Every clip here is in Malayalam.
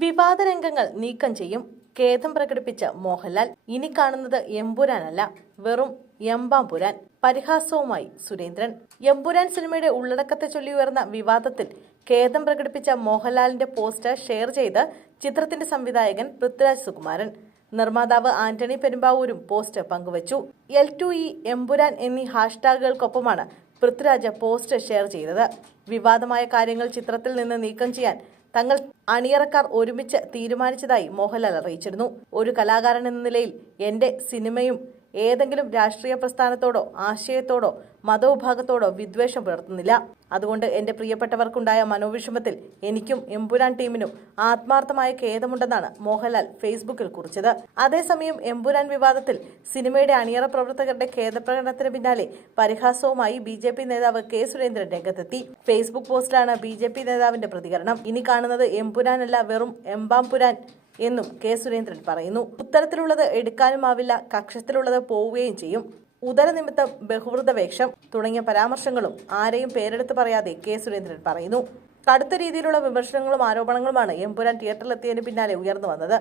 വിവാദ രംഗങ്ങൾ നീക്കം ചെയ്യും. ഖേദം പ്രകടിപ്പിച്ച മോഹൻലാൽ. ഇനി കാണുന്നത് എമ്പുരാനല്ല, വെറും എമ്പാമ്പുരാൻ. പരിഹാസവുമായി സുരേന്ദ്രൻ. എമ്പുരാൻ സിനിമയുടെ ഉള്ളടക്കത്തെ ചൊല്ലി ഉയർന്ന വിവാദത്തിൽ ഖേദം പ്രകടിപ്പിച്ച മോഹൻലാലിന്റെ പോസ്റ്റർ ഷെയർ ചെയ്ത് ചിത്രത്തിന്റെ സംവിധായകൻ പൃഥ്വിരാജ് സുകുമാരൻ. നിർമ്മാതാവ് ആന്റണി പെരുമ്പാവൂരും പോസ്റ്റർ പങ്കുവച്ചു. L2E, എമ്പുരാൻ എന്നീ ഹാഷ്ടാഗുകൾക്കൊപ്പമാണ് പൃഥ്വിരാജ് പോസ്റ്റർ ഷെയർ ചെയ്തത്. വിവാദമായ കാര്യങ്ങൾ ചിത്രത്തിൽ നിന്ന് നീക്കം ചെയ്യാൻ തങ്ങൾ അണിയറക്കാർ ഒരുമിച്ച് തീരുമാനിച്ചതായി മോഹൻലാൽ അറിയിച്ചിരുന്നു. ഒരു കലാകാരൻ എന്ന നിലയിൽ എന്റെ സിനിമയും ഏതെങ്കിലും രാഷ്ട്രീയ പ്രസ്ഥാനത്തോടോ ആശയത്തോടോ മതവിഭാഗത്തോടോ വിദ്വേഷം പുലർത്തുന്നില്ല. അതുകൊണ്ട് എന്റെ പ്രിയപ്പെട്ടവർക്കുണ്ടായ മനോവിഷമത്തിൽ എനിക്കും എമ്പുരാൻ ടീമിനും ആത്മാർത്ഥമായ ഖേദമുണ്ടെന്നാണ് മോഹൻലാൽ ഫേസ്ബുക്കിൽ കുറിച്ചത്. അതേസമയം എമ്പുരാൻ വിവാദത്തിൽ സിനിമയുടെ അണിയറ പ്രവർത്തകരുടെ ഖേദപ്രകടനത്തിന് പിന്നാലെ പരിഹാസവുമായി BJP നേതാവ് K. സുരേന്ദ്രൻ രംഗത്തെത്തി. ഫേസ്ബുക്ക് പോസ്റ്റിലാണ് BJP നേതാവിന്റെ പ്രതികരണം. ഇനി കാണുന്നത് എമ്പുരാനല്ല, വെറും എമ്പാമ്പുരാൻ എന്നും K. സുരേന്ദ്രൻ പറയുന്നു. ഉത്തരത്തിലുള്ളത് എടുക്കാനുമാവില്ല, കക്ഷത്തിലുള്ളത് പോവുകയും ചെയ്യും, ഉദരനിമിത്തം ബഹുവൃത വേഷം തുടങ്ങിയ പരാമർശങ്ങളും ആരെയും പേരെടുത്ത് പറയാതെ K. സുരേന്ദ്രൻ പറയുന്നു. കടുത്ത രീതിയിലുള്ള വിമർശനങ്ങളും ആരോപണങ്ങളുമാണ് എമ്പുരാൻ തിയേറ്ററിലെത്തിയതിന് പിന്നാലെ ഉയർന്നു വന്നത്.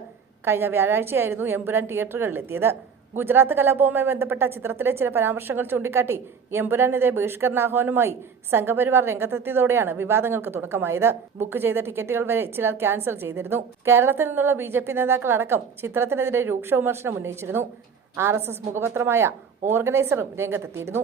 കഴിഞ്ഞ വ്യാഴാഴ്ചയായിരുന്നു എമ്പുരാൻ തിയേറ്ററുകളിലെത്തിയത്. ഗുജറാത്ത് കലാപവുമായി ബന്ധപ്പെട്ട ചിത്രത്തിലെ ചില പരാമർശങ്ങൾ ചൂണ്ടിക്കാട്ടി എമ്പുരാനെതിരെ ബഹിഷ്കരണാഹ്വാനവുമായി സംഘപരിവാർ രംഗത്തെത്തിയതോടെയാണ് വിവാദങ്ങൾക്ക് തുടക്കമായത്. ബുക്ക് ചെയ്ത ടിക്കറ്റുകൾ വരെ ചിലർ ക്യാൻസൽ ചെയ്തിരുന്നു. കേരളത്തിൽ നിന്നുള്ള BJP നേതാക്കൾ അടക്കം ചിത്രത്തിനെതിരെ രൂക്ഷ വിമർശനം ഉന്നയിച്ചിരുന്നു. RSS മുഖപത്രമായ ഓർഗനൈസറും രംഗത്തെത്തിയിരുന്നു.